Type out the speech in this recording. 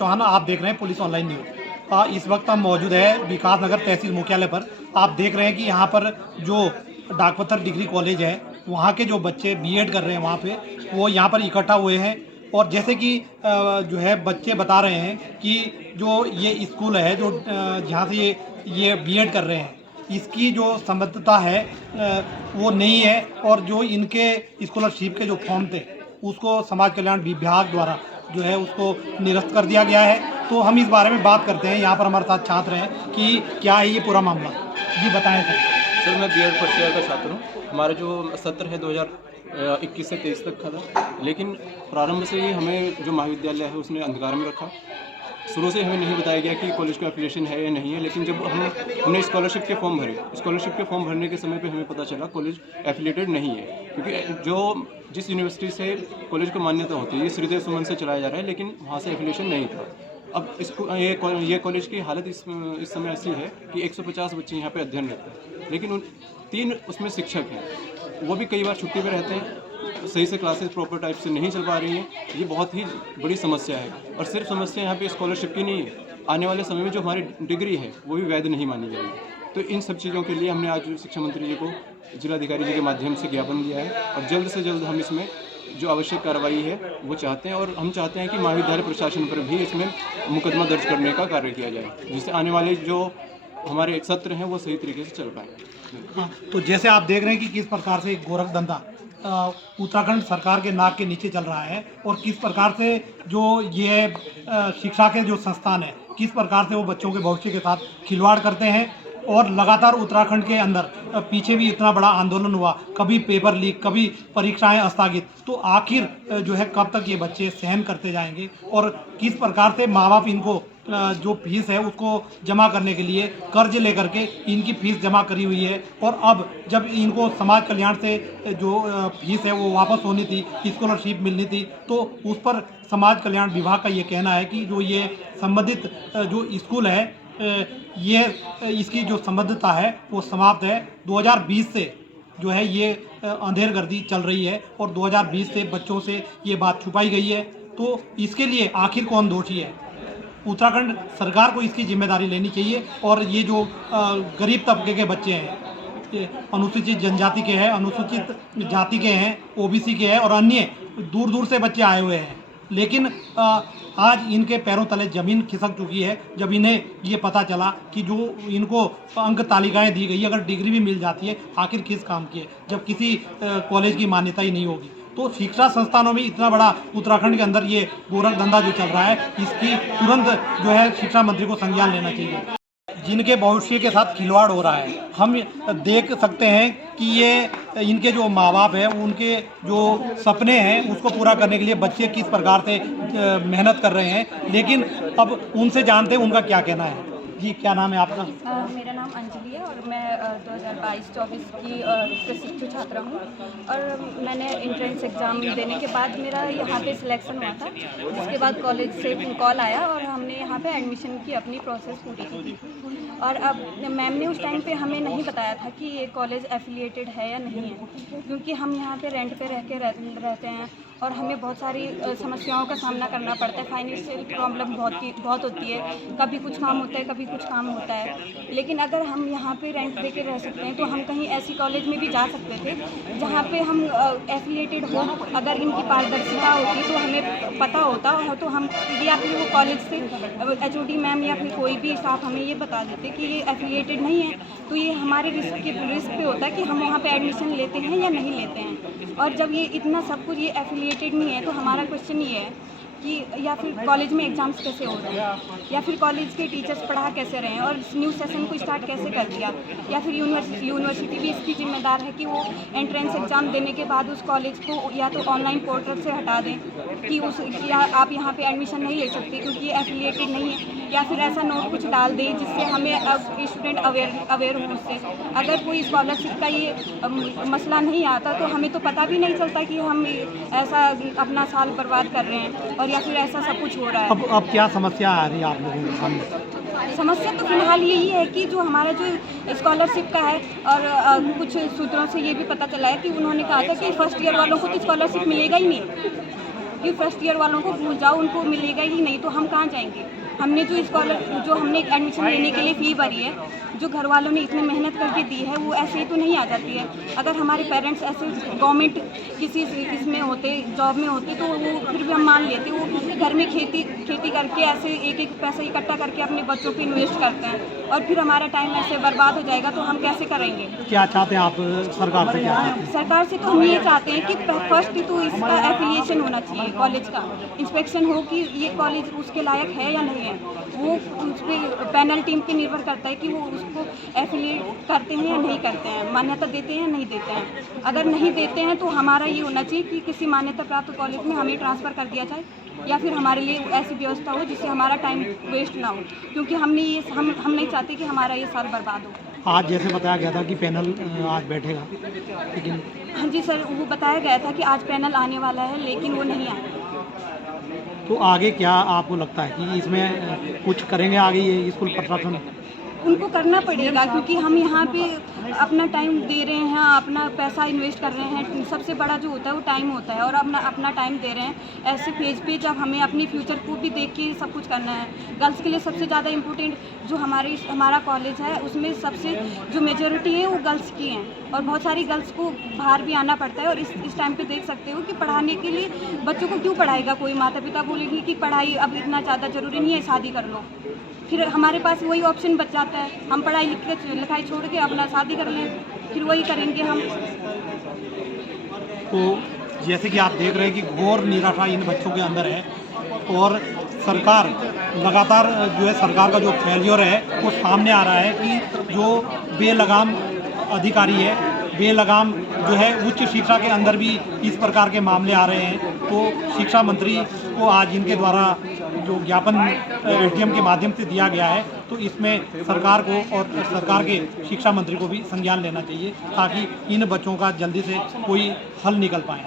चौहान, आप देख रहे हैं पुलिस ऑनलाइन न्यूज़। इस वक्त हम मौजूद है विकास नगर तहसील मुख्यालय पर। आप देख रहे हैं कि यहाँ पर जो डाकपत्थर डिग्री कॉलेज है, वहाँ के जो बच्चे बीएड कर रहे हैं वहाँ पे वो यहाँ पर इकट्ठा हुए हैं। और जैसे कि जो है बच्चे बता रहे हैं कि जो ये स्कूल है जो जहाँ से ये बीएड कर रहे हैं, इसकी जो संबद्धता है वो नहीं है। और जो इनके स्कॉलरशिप के जो फॉर्म थे उसको समाज कल्याण विभाग द्वारा जो है उसको निरस्त कर दिया गया है। तो हम इस बारे में बात करते हैं। यहाँ पर हमारे साथ छात्र हैं कि क्या है ये पूरा मामला, जी बताएं सर। मैं बीएड फर्स्ट ईयर का छात्र हूँ। हमारा जो सत्र है 2021 से 23 तक का था, लेकिन प्रारंभ से ही हमें जो महाविद्यालय है उसने अंधकार में रखा। शुरू से हमें नहीं बताया गया कि कॉलेज का एफिलिएशन है या नहीं है, लेकिन जब हमने स्कॉलरशिप के फॉर्म भरे, स्कॉलरशिप के फॉर्म भरने के समय पे हमें पता चला कॉलेज एफिलिएटेड नहीं है। क्योंकि जो जिस यूनिवर्सिटी से कॉलेज को मान्यता होती है, ये श्रीदेव सुमन से चलाया जा रहा है, लेकिन वहाँ से एफिलिएशन नहीं था। अब ये कॉलेज की हालत इस समय ऐसी है कि 150 बच्चे यहाँ पे अध्ययन करते हैं, लेकिन 3 उसमें शिक्षक हैं, वो भी कई बार छुट्टी पे रहते हैं, सही से क्लासेस प्रॉपर टाइप से नहीं चल पा रही हैं। ये बहुत ही बड़ी समस्या है। और सिर्फ समस्या यहाँ पे स्कॉलरशिप की नहीं है, आने वाले समय में जो हमारी डिग्री है वो भी वैध नहीं मानी जाएगी। तो इन सब चीज़ों के लिए हमने आज शिक्षा मंत्री जी को, जिलाधिकारी जी के माध्यम से ज्ञापन दिया है और जल्द से जल्द हम इसमें जो आवश्यक कार्रवाई है वो चाहते हैं। और हम चाहते हैं कि महाविद्यालय प्रशासन पर भी इसमें मुकदमा दर्ज करने का कार्य किया जाए, जिससे आने वाले जो हमारे सत्र हैं वो सही तरीके से चल पाए। तो जैसे आप देख रहे हैं कि किस प्रकार से गोरख धंधा उत्तराखंड सरकार के नाक के नीचे चल रहा है और किस प्रकार से जो ये शिक्षा के जो संस्थान है, किस प्रकार से वो बच्चों के भविष्य के साथ खिलवाड़ करते हैं। और लगातार उत्तराखंड के अंदर पीछे भी इतना बड़ा आंदोलन हुआ, कभी पेपर लीक, कभी परीक्षाएं स्थगित। तो आखिर जो है कब तक ये बच्चे सहन करते जाएंगे और किस प्रकार से माँ बाप इनको जो फीस है उसको जमा करने के लिए कर्ज लेकर के इनकी फीस जमा करी हुई है। और अब जब इनको समाज कल्याण से जो फीस है वो वापस होनी थी, स्कॉलरशिप मिलनी थी, तो उस पर समाज कल्याण विभाग का ये कहना है कि जो ये संबंधित जो स्कूल है ये इसकी जो संबद्धता है वो समाप्त है। 2020 से जो है ये अंधेरगर्दी चल रही है और 2020 से बच्चों से ये बात छुपाई गई है। तो इसके लिए आखिर कौन दोषी है? उत्तराखंड सरकार को इसकी जिम्मेदारी लेनी चाहिए। और ये जो गरीब तबके के बच्चे हैं, ये अनुसूचित जनजाति के हैं, अनुसूचित जाति के हैं, ओबीसी के हैं और अन्य दूर दूर से बच्चे आए हुए हैं, लेकिन आज इनके पैरों तले ज़मीन खिसक चुकी है जब इन्हें ये पता चला कि जो इनको अंक तालिकाएं दी गई, अगर डिग्री भी मिल जाती है आखिर किस काम की है, जब किसी कॉलेज की मान्यता ही नहीं होगी। तो शिक्षा संस्थानों में इतना बड़ा उत्तराखंड के अंदर ये गोरख धंधा जो चल रहा है, इसकी तुरंत जो है शिक्षा मंत्री को संज्ञान लेना चाहिए। जिनके भविष्य के साथ खिलवाड़ हो रहा है, हम देख सकते हैं कि ये इनके जो माँ बाप हैं उनके जो सपने हैं उसको पूरा करने के लिए बच्चे किस प्रकार से मेहनत कर रहे हैं, लेकिन अब उनसे जानते हैं उनका क्या कहना है। जी क्या नाम है आपका? मेरा नाम अंजलि है और मैं 2022-24 की प्रशिक्षु छात्रा हूँ। और मैंने एंट्रेंस एग्ज़ाम देने के बाद मेरा यहाँ पे सिलेक्शन हुआ था, जिसके बाद कॉलेज से कॉल आया और हमने यहाँ पे एडमिशन की अपनी प्रोसेस पूरी की। और अब मैम ने उस टाइम पे हमें नहीं बताया था कि ये कॉलेज एफिलिएटेड है या नहीं है, क्योंकि हम यहाँ पे रेंट पे रहते हैं और हमें बहुत सारी समस्याओं का सामना करना पड़ता है। फाइनेंशियल प्रॉब्लम बहुत होती है, कभी कुछ काम होता है, कभी कुछ काम होता है। लेकिन अगर हम यहाँ पे रेंट दे के रह सकते हैं तो हम कहीं ऐसी कॉलेज में भी जा सकते थे जहाँ पे हम एफिलिएटेड हो। अगर इनकी पारदर्शिता होती तो हमें पता होता तो हम या फिर वो कॉलेज से HOD मैम या फिर कोई भी स्टाफ हमें ये बता देते कि ये एफिलिएटेड नहीं है, तो ये हमारे रिस्क पे होता है कि हम वहाँ पे एडमिशन लेते हैं या नहीं लेते हैं। और जब ये इतना सब कुछ ये एफिलिएटेड नहीं है तो हमारा क्वेश्चन ये है कि या फिर कॉलेज में एग्ज़ाम्स कैसे हो रहे हैं, या फिर कॉलेज के टीचर्स पढ़ा कैसे रहे हैं और न्यू सेशन को स्टार्ट कैसे कर दिया, या फिर यूनिवर्सिटी भी इसकी जिम्मेदार है कि वो एंट्रेंस एग्ज़ाम देने के बाद उस कॉलेज को या तो ऑनलाइन पोर्टल से हटा दें कि आप यहाँ पे एडमिशन नहीं ले सकते क्योंकि ये एफिलिएटेड नहीं है, या फिर ऐसा नोट कुछ डाल दें जिससे हमें अब स्टूडेंट अवेयर हो उससे। अगर कोई स्कॉलरशिप का ये मसला नहीं आता तो हमें तो पता भी नहीं चलता कि हम ऐसा अपना साल बर्बाद कर रहे हैं और या फिर ऐसा सब कुछ हो रहा है। अब क्या समस्या आ रही है आप लोगों के सामने? समस्या तो फिलहाल यही है कि जो हमारा जो स्कॉलरशिप का है और कुछ सूत्रों से ये भी पता चला है कि उन्होंने कहा था कि फर्स्ट ईयर वालों को तो स्कॉलरशिप मिलेगा ही नहीं। कि फर्स्ट ईयर वालों को भूल जाओ, उनको मिलेगा ही नहीं, तो हम कहाँ जाएंगे। हमने जो हमने एडमिशन लेने के लिए फ़ी भरी है, जो घर वालों ने इतनी मेहनत करके दी है, वो ऐसे ही तो नहीं आ जाती है। अगर हमारे पेरेंट्स ऐसे गवर्नमेंट किसी इसमें होते, जॉब में होते, तो वो फिर भी हम मान लेते। वो घर में खेती करके ऐसे एक एक पैसा इकट्ठा करके अपने बच्चों पे इन्वेस्ट करते हैं, और फिर हमारा टाइम ऐसे बर्बाद हो जाएगा, तो हम कैसे करेंगे। क्या चाहते हैं आप सरकार से? क्या चाहते हैं? सरकार से तो हम ये चाहते हैं कि फर्स्ट तो इसका एफिलिएशन होना चाहिए, कॉलेज का इंस्पेक्शन हो कि ये कॉलेज उसके लायक है या नहीं है। वो उस पर पैनल टीम पे निर्भर करता है कि वो उसको एफिलिएट करते हैं या नहीं करते हैं, मान्यता देते हैं या नहीं देते हैं। अगर नहीं देते हैं तो हमारा ये होना चाहिए कि किसी मान्यता प्राप्त कॉलेज में हमें ट्रांसफ़र कर दिया जाए, या फिर हमारे लिए ऐसी व्यवस्था हो जिससे हमारा टाइम वेस्ट ना हो, क्योंकि हम नहीं चाहते कि हमारा ये साल बर्बाद हो। आज जैसे बताया गया था कि पैनल आज बैठेगा, लेकिन हाँ जी सर, वो बताया गया था कि आज पैनल आने वाला है, लेकिन वो नहीं आया। तो आगे क्या आपको लगता है कि इसमें कुछ करेंगे आगे ये स्कूल प्रशासन? उनको करना पड़ेगा, क्योंकि हम यहाँ पे अपना टाइम दे रहे हैं, अपना पैसा इन्वेस्ट कर रहे हैं। सबसे बड़ा जो होता है वो टाइम होता है, और अपना टाइम दे रहे हैं ऐसे फेज पे जब हमें अपनी फ्यूचर को भी देख के सब कुछ करना है। गर्ल्स के लिए सबसे ज़्यादा इम्पोर्टेंट जो हमारा कॉलेज है, उसमें सबसे जो मेजॉरिटी है वो गर्ल्स की हैं, और बहुत सारी गर्ल्स को बाहर भी आना पड़ता है। और इस टाइम पे देख सकते हो कि पढ़ाने के लिए बच्चों को क्यों पढ़ाएगा कोई। माता पिता बोलेंगे कि पढ़ाई अब इतना ज़्यादा ज़रूरी नहीं है, शादी कर लो। फिर हमारे पास वही ऑप्शन बच जाता है, हम पढ़ाई लिखाई छोड़ के अपना शादी कर लें, फिर वही करेंगे हम। तो जैसे कि आप देख रहे हैं कि घोर निराशा इन बच्चों के अंदर है, और सरकार लगातार जो है सरकार का जो फेल्योर है वो सामने आ रहा है कि जो बेलगाम अधिकारी है, बेलगाम जो है उच्च शिक्षा के अंदर भी इस प्रकार के मामले आ रहे हैं। तो शिक्षा मंत्री को आज इनके द्वारा जो ज्ञापन एडीएम के माध्यम से दिया गया है, तो इसमें सरकार को और सरकार के शिक्षा मंत्री को भी संज्ञान लेना चाहिए, ताकि इन बच्चों का जल्दी से कोई हल निकल पाए।